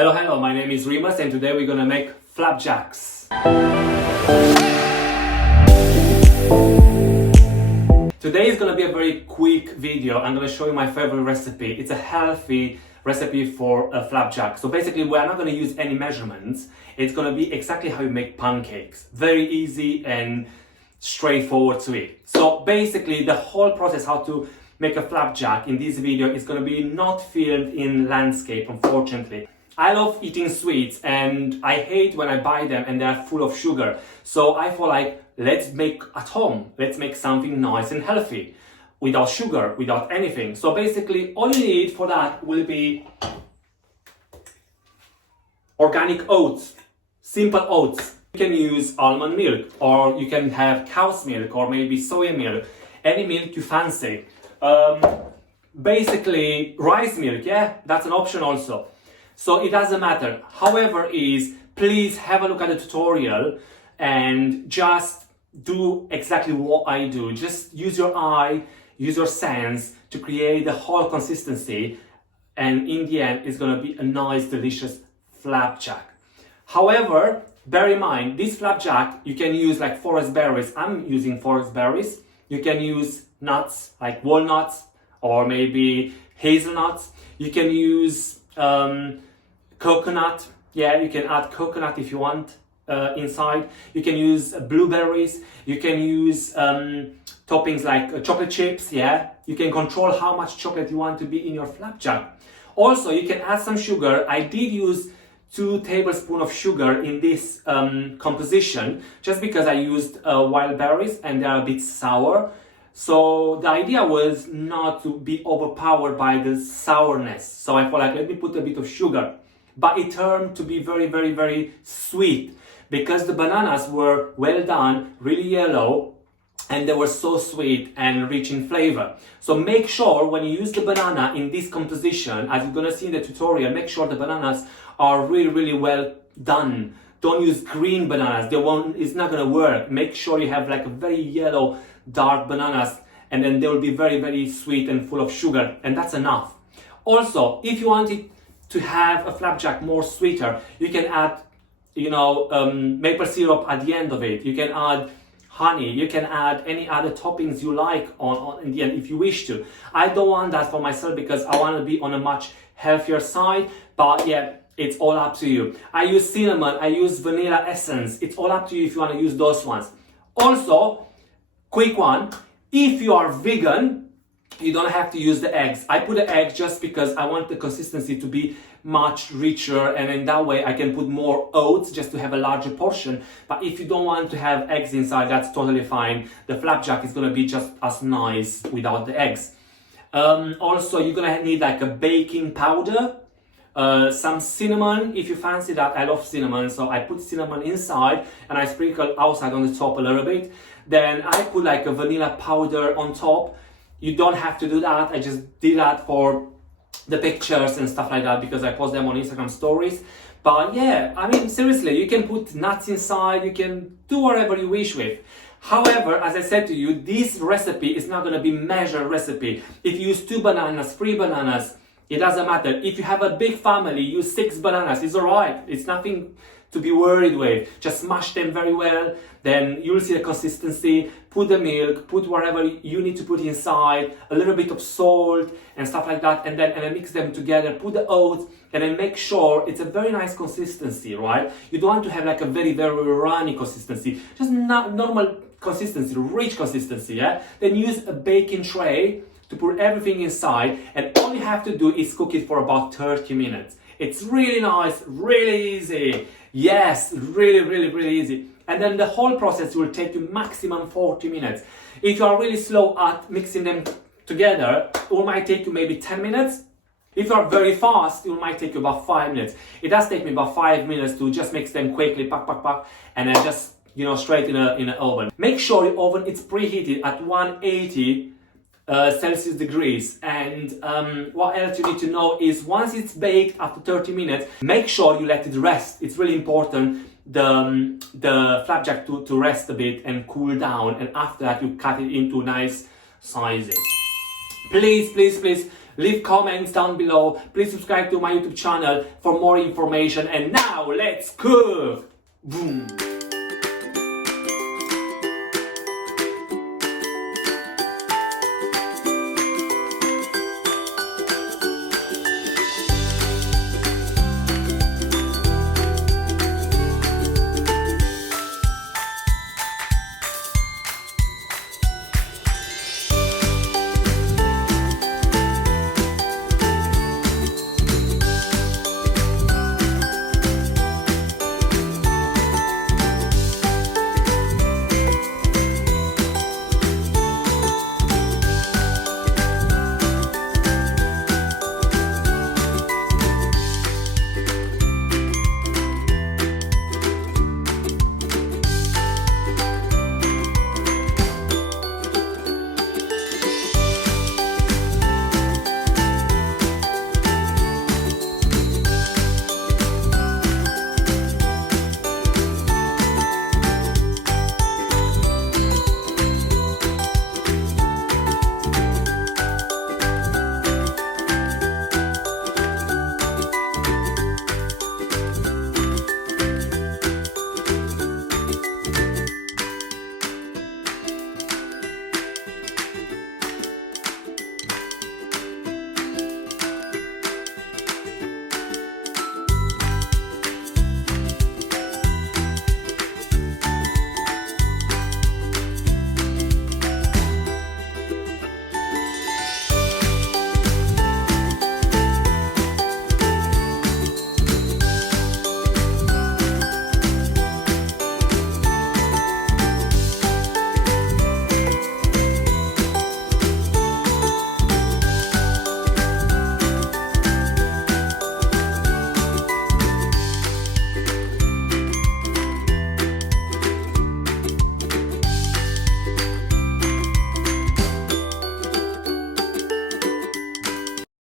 Hello, my name is Remus and today we're gonna make flapjacks. Today is gonna be a very quick video. I'm gonna show you my favorite recipe. It's a healthy recipe for a flapjack. So basically we're not gonna use any measurements. It's gonna be exactly how you make pancakes. Very easy and straightforward to eat. So basically the whole process how to make a flapjack in this video is gonna be not filmed in landscape, unfortunately. I love eating sweets and I hate when I buy them and they're full of sugar. So I feel like let's make at home. Let's make something nice and healthy without sugar, without anything. So basically all you need for that will be organic oats, simple oats. You can use almond milk or you can have cow's milk or maybe soya milk, any milk you fancy. Basically rice milk, yeah, that's an option also. So it doesn't matter. However, please have a look at the tutorial and just do exactly what I do. Just use your eye, use your sense to create the whole consistency. And in the end, it's gonna be a nice, delicious flapjack. However, bear in mind, this flapjack, you can use like forest berries. I'm using forest berries. You can use nuts like walnuts or maybe hazelnuts. You can use coconut. Yeah, you can add coconut if you want inside. You can use blueberries. You can use toppings like chocolate chips. Yeah, you can control how much chocolate you want to be in your flapjack. Also, you can add some sugar. I did use 2 tablespoons of sugar in this composition just because I used wild berries and they are a bit sour. So the idea was not to be overpowered by the sourness. So I thought like, let me put a bit of sugar. But it turned to be very, very, very sweet because the bananas were well done, really yellow, and they were so sweet and rich in flavor. So make sure when you use the banana in this composition, as you're gonna see in the tutorial, make sure the bananas are really, really well done. Don't use green bananas, it's not gonna work. Make sure you have like a very yellow, dark bananas, and then they will be very, very sweet and full of sugar, and that's enough. Also, if you want it to have a flapjack more sweeter, you can add, maple syrup at the end of it. You can add honey. You can add any other toppings you like on in the end if you wish to. I don't want that for myself because I want to be on a much healthier side. But yeah, it's all up to you. I use cinnamon. I use vanilla essence. It's all up to you if you want to use those ones. Also, quick one. If you are vegan, you don't have to use the eggs. I put the egg just because I want the consistency to be much richer, and in that way I can put more oats just to have a larger portion. But if you don't want to have eggs inside, that's totally fine. The flapjack is gonna be just as nice without the eggs. Also, you're gonna need like a baking powder, some cinnamon if you fancy that. I love cinnamon, so I put cinnamon inside and I sprinkle outside on the top a little bit. Then I put like a vanilla powder on top. You don't have to do that. I just did that for the pictures and stuff like that because I post them on Instagram stories. But yeah, I mean, seriously, you can put nuts inside, you can do whatever you wish with. However, as I said to you, this recipe is not gonna be measured recipe. If you use 2 bananas, 3 bananas, it doesn't matter. If you have a big family, use 6 bananas, it's alright. It's nothing to be worried with. Just mash them very well, then you'll see the consistency. Put the milk, put whatever you need to put inside, a little bit of salt and stuff like that, and then mix them together. Put the oats and then make sure it's a very nice consistency, right? You don't want to have like a very, very runny consistency, just not normal consistency, rich consistency, yeah? Then use a baking tray to put everything inside, and all you have to do is cook it for about 30 minutes. It's really nice, really easy. Yes, really, really, really easy. And then the whole process will take you maximum 40 minutes. If you are really slow at mixing them together, it might take you maybe 10 minutes. If you are very fast, it might take you about 5 minutes. It does take me about 5 minutes to just mix them quickly, pack, and then just, straight in an oven. Make sure your oven is preheated at 180 Celsius degrees. And what else you need to know is once it's baked after 30 minutes, make sure you let it rest. It's really important the flapjack to rest a bit and cool down, and after that you cut it into nice sizes. Please Leave comments down below. Please subscribe to my YouTube channel for more information. And now let's cook! Boom!